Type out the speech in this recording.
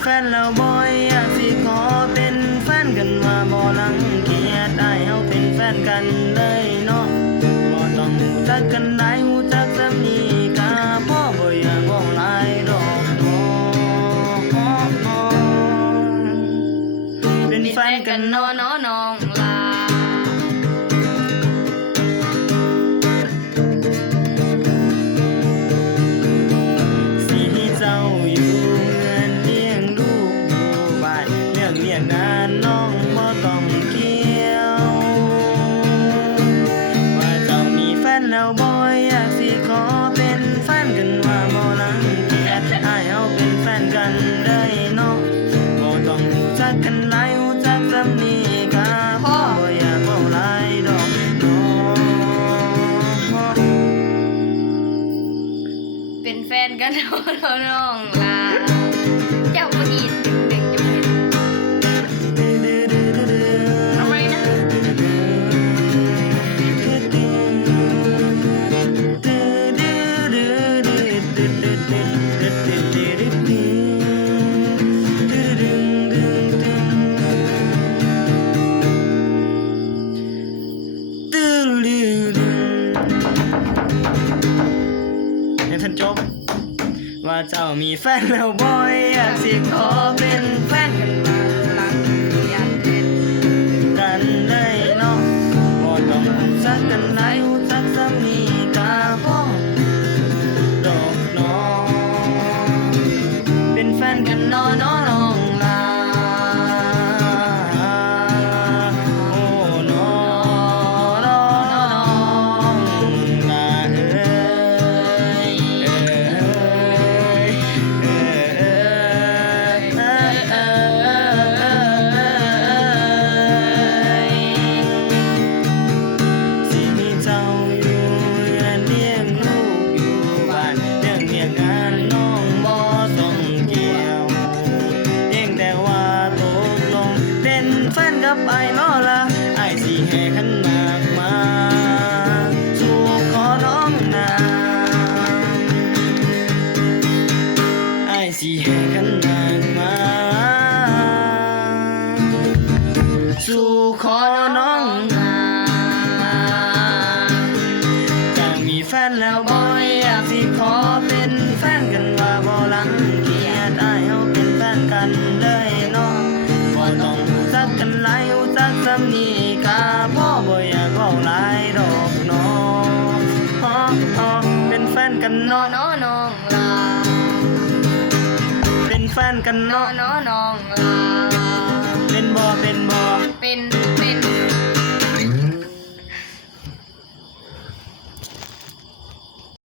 แฟนแล้วบ่อยากสิขอเป็นแฟนกันว่าบ่รังเกียจอ้ายเฮาเป็นแฟนกันเลยเนาะบ่ต้องรู้จักกันหลายรู้จักซ้ำนี้ก็พอบ่อยากเว้าหลายดอกบ่เป็นแฟนกันเนาะน้องลาสิให้เจ้าอยู่เรือนเลี้ยงลูกอยู่บ้านเรื่องเลี้ยงงานน้องบ่ต้องเกี่ยวว่าเจ้ามีแฟนแล้วบ่อยากสิขอเป็นแฟนกันว่าบ่รังเกียจอ้ายเฮาเป็นแฟนกันได้เนาะบ่ต้องรู้จักกันหลายรู้จักซ้ำนี้ก็พอบ่อยากเว้าหลายดอกเนาะ เป็นแฟนกันน้องลาเจ้าบ่ดีเด็กจะเป็นทำไมนะให้ท่านจบว่าเจ้ามีแฟนแล้วบ่อยากสิขอเป็นแฟนกันมา ลังอยากเล่น กันได้เนาะบ่ต้องรู้จักกันหลายรู้จักซ้ำนี้ก็พอดอกเนาะเป็นแฟนกันเนาะน้องลาโอ้น้องลาเอ้ยสิมีเจ้าอยู่เรือนเลี้ยงลูกอยู่บ้านเรื่องเลี้ยงงานน้องบ่ต้องเกี่ยวเพียงแต่ว่าตกลงเป็นแฟนกับอ้ายเนาะล่ะอ้ายสิให้ขันหมากมาสู่ขอน้องนาอ้ายสิให้ขันหมากมาสู่ขอน้องนา เจ้ามีแฟนแล้วบ่อยากสิขอเป็นแฟนกันว่าบ่รังเกียจอ้ายเฮาเป็นแฟนกันเลยเนาะบ่ต้องรู้จักกันหลายรู้จักซ้ำนี้ก็พอบ่อยากเว้าหลายดอกเนาะเป็นแฟนกันเนาะ น้องลา เป็นแฟนกันเนาะ น้องลา เป็นบ่ เป็น